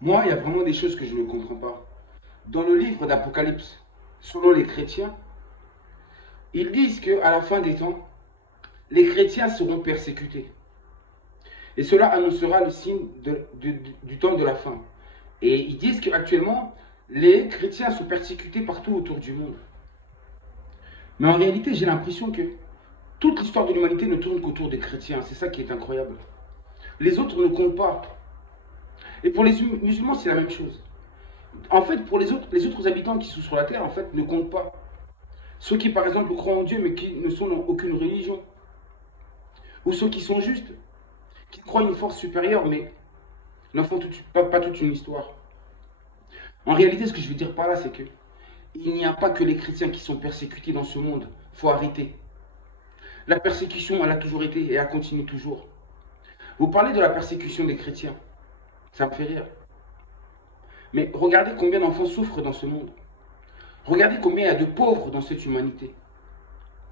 Moi, il y a vraiment des choses que je ne comprends pas. Dans le livre d'Apocalypse, selon les chrétiens, ils disent qu'à la fin des temps, les chrétiens seront persécutés. Et cela annoncera le signe du temps de la fin. Et ils disent qu'actuellement, les chrétiens sont persécutés partout autour du monde. Mais en réalité, j'ai l'impression que toute l'histoire de l'humanité ne tourne qu'autour des chrétiens. C'est ça qui est incroyable. Les autres ne comptent pas. Et pour les musulmans, c'est la même chose. En fait, pour les autres habitants qui sont sur la terre, en fait, ne comptent pas. Ceux qui, par exemple, croient en Dieu, mais qui ne sont dans aucune religion. Ou ceux qui sont justes, qui croient une force supérieure, mais n'en font pas toute une histoire. En réalité, ce que je veux dire par là, c'est que il n'y a pas que les chrétiens qui sont persécutés dans ce monde. Il faut arrêter. La persécution, elle a toujours été et elle continue toujours. Vous parlez de la persécution des chrétiens. Ça me fait rire. Mais regardez combien d'enfants souffrent dans ce monde. Regardez combien il y a de pauvres dans cette humanité.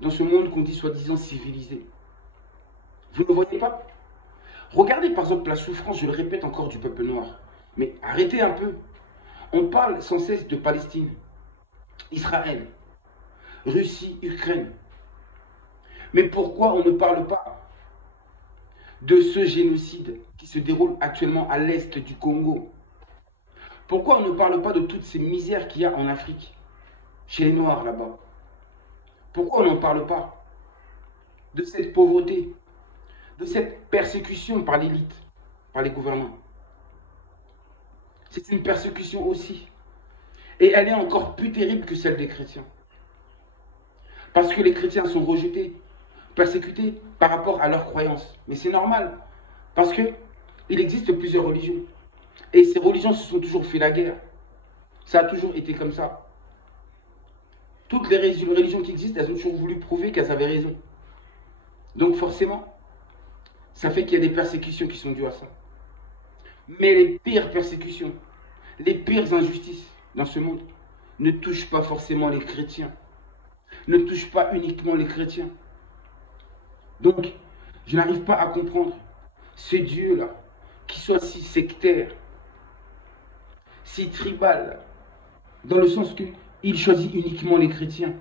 Dans ce monde qu'on dit soi-disant civilisé. Vous ne le voyez pas? Regardez par exemple la souffrance, je le répète encore, du peuple noir. Mais arrêtez un peu. On parle sans cesse de Palestine, Israël, Russie, Ukraine. Mais pourquoi on ne parle pas de ce génocide qui se déroule actuellement à l'est du Congo? Pourquoi on ne parle pas de toutes ces misères qu'il y a en Afrique, chez les Noirs là-bas? Pourquoi on n'en parle pas de cette pauvreté, de cette persécution par l'élite, par les gouvernants? C'est une persécution aussi. Et elle est encore plus terrible que celle des chrétiens. Parce que les chrétiens sont rejetés, persécutés par rapport à leurs croyances. Mais c'est normal. Parce que il existe plusieurs religions. Et ces religions se sont toujours fait la guerre. Ça a toujours été comme ça. Toutes les religions qui existent, elles ont toujours voulu prouver qu'elles avaient raison. Donc forcément, ça fait qu'il y a des persécutions qui sont dues à ça. Mais les pires persécutions, les pires injustices dans ce monde ne touchent pas forcément les chrétiens. Ne touchent pas uniquement les chrétiens. Donc, je n'arrive pas à comprendre ce Dieu-là, qui soit si sectaire, si tribal, dans le sens qu'il choisit uniquement les chrétiens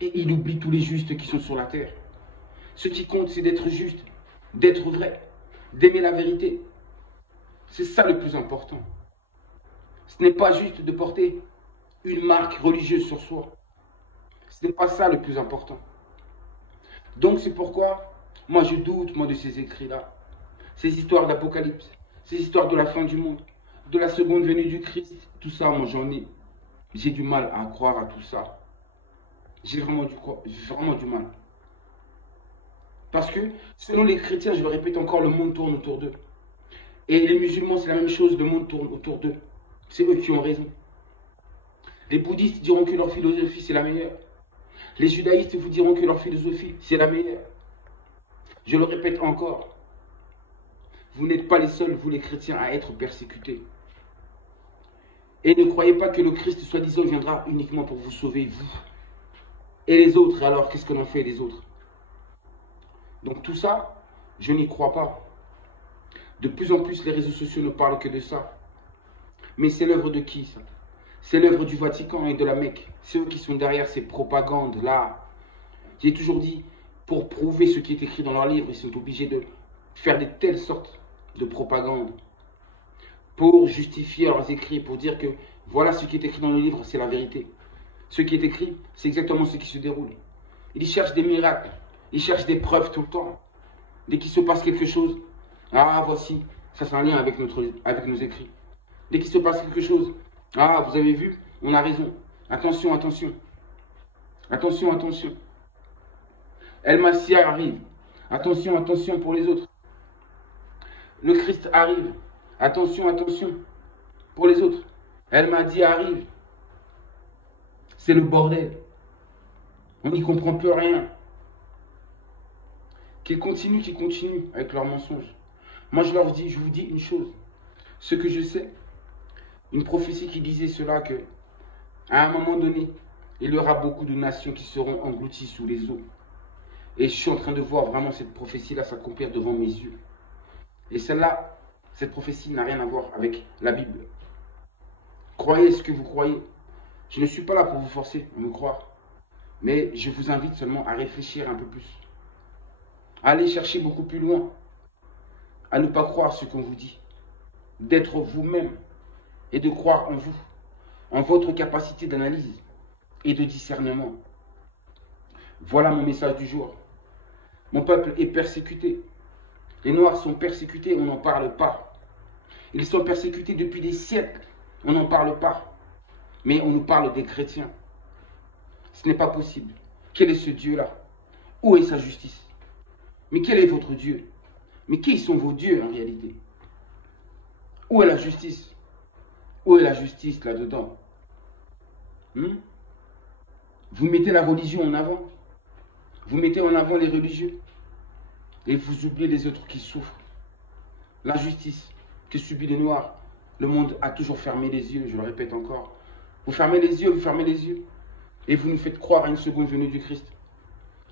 et il oublie tous les justes qui sont sur la terre. Ce qui compte, c'est d'être juste, d'être vrai, d'aimer la vérité. C'est ça le plus important. Ce n'est pas juste de porter une marque religieuse sur soi. Ce n'est pas ça le plus important. Donc c'est pourquoi moi je doute moi de ces écrits-là. Ces histoires d'Apocalypse, ces histoires de la fin du monde, de la seconde venue du Christ, tout ça, moi j'ai du mal à croire à tout ça. J'ai vraiment du mal. Parce que selon les chrétiens, je le répète encore, le monde tourne autour d'eux. Et les musulmans, c'est la même chose, le monde tourne autour d'eux. C'est eux qui ont raison. Les bouddhistes diront que leur philosophie, c'est la meilleure. Les judaïstes vous diront que leur philosophie, c'est la meilleure. Je le répète encore, vous n'êtes pas les seuls, vous les chrétiens, à être persécutés. Et ne croyez pas que le Christ, soi-disant, viendra uniquement pour vous sauver, vous. Et les autres, alors, qu'est-ce qu'on en fait, les autres? Donc tout ça, je n'y crois pas. De plus en plus, les réseaux sociaux ne parlent que de ça. Mais c'est l'œuvre de qui, ça? C'est l'œuvre du Vatican et de la Mecque. C'est eux qui sont derrière ces propagandes-là. J'ai toujours dit, pour prouver ce qui est écrit dans leurs livres, ils sont obligés de faire de telles sortes de propagande pour justifier leurs écrits, pour dire que voilà ce qui est écrit dans le livre, c'est la vérité. Ce qui est écrit, c'est exactement ce qui se déroule. Ils cherchent des miracles, ils cherchent des preuves tout le temps. Dès qu'il se passe quelque chose, ah voici, ça c'est un lien avec nos écrits. Dès qu'il se passe quelque chose, ah vous avez vu, on a raison. Attention, attention. Attention, attention. El Massia arrive. Attention, attention pour les autres. Le Christ arrive. Attention, attention pour les autres. El Mahdi arrive. C'est le bordel. On n'y comprend plus rien. Qu'ils continuent avec leurs mensonges. Moi je vous dis une chose. Ce que je sais, une prophétie qui disait cela, que à un moment donné, il y aura beaucoup de nations qui seront englouties sous les eaux. Et je suis en train de voir vraiment cette prophétie-là s'accomplir devant mes yeux. Et celle-là, Cette prophétie n'a rien à voir avec la Bible. Croyez ce que vous croyez. Je ne suis pas là pour vous forcer à me croire. Mais je vous invite seulement à réfléchir un peu plus. À aller chercher beaucoup plus loin. À ne pas croire ce qu'on vous dit. D'être vous-même et de croire en vous, en votre capacité d'analyse et de discernement. Voilà mon message du jour. Mon peuple est persécuté. Les Noirs sont persécutés, on n'en parle pas. Ils sont persécutés depuis des siècles, on n'en parle pas. Mais on nous parle des chrétiens. Ce n'est pas possible. Quel est ce Dieu-là? Où est sa justice? Mais quel est votre Dieu? Mais qui sont vos dieux en réalité? Où est la justice? Où est la justice là-dedans? Vous mettez la religion en avant. Vous mettez en avant les religieux. Et vous oubliez les autres qui souffrent. L'injustice que subit les Noirs. Le monde a toujours fermé les yeux, je le répète encore. Vous fermez les yeux, vous fermez les yeux. Et vous nous faites croire à une seconde venue du Christ.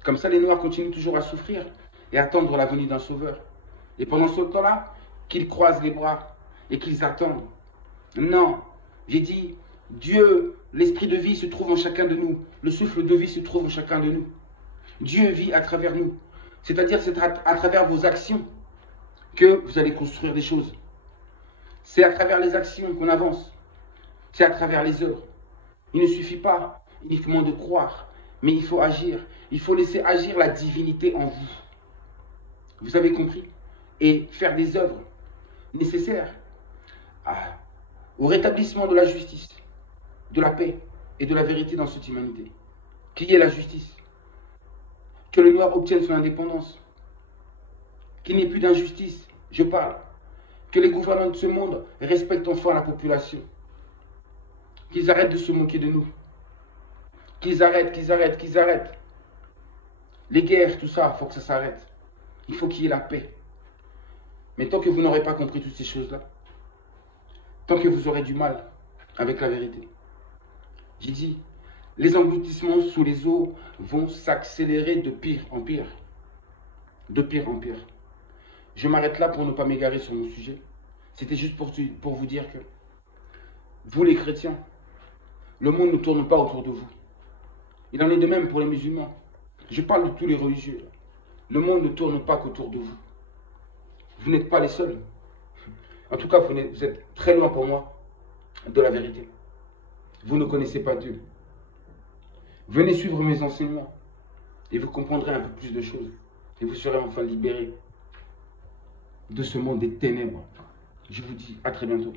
Comme ça, les Noirs continuent toujours à souffrir et attendre la venue d'un sauveur. Et pendant ce temps-là, qu'ils croisent les bras et qu'ils attendent. Non, j'ai dit, Dieu, l'esprit de vie se trouve en chacun de nous. Le souffle de vie se trouve en chacun de nous. Dieu vit à travers nous. C'est-à-dire, c'est à travers vos actions que vous allez construire des choses. C'est à travers les actions qu'on avance. C'est à travers les œuvres. Il ne suffit pas uniquement de croire, mais il faut agir. Il faut laisser agir la divinité en vous. Vous avez compris? Et faire des œuvres nécessaires au rétablissement de la justice, de la paix et de la vérité dans cette humanité. Qui est la justice? Que le Noir obtienne son indépendance. Qu'il n'y ait plus d'injustice, je parle. Que les gouvernants de ce monde respectent enfin la population. Qu'ils arrêtent de se moquer de nous. Qu'ils arrêtent. Les guerres, tout ça, il faut que ça s'arrête. Il faut qu'il y ait la paix. Mais tant que vous n'aurez pas compris toutes ces choses-là, tant que vous aurez du mal avec la vérité, j'ai dit, les engloutissements sous les eaux vont s'accélérer de pire en pire. De pire en pire. Je m'arrête là pour ne pas m'égarer sur mon sujet. C'était juste pour vous dire que vous les chrétiens, le monde ne tourne pas autour de vous. Il en est de même pour les musulmans. Je parle de tous les religieux. Le monde ne tourne pas qu'autour de vous. Vous n'êtes pas les seuls. En tout cas, vous êtes très loin pour moi de la vérité. Vous ne connaissez pas Dieu. Venez suivre mes enseignements et vous comprendrez un peu plus de choses. Et vous serez enfin libérés de ce monde des ténèbres. Je vous dis à très bientôt.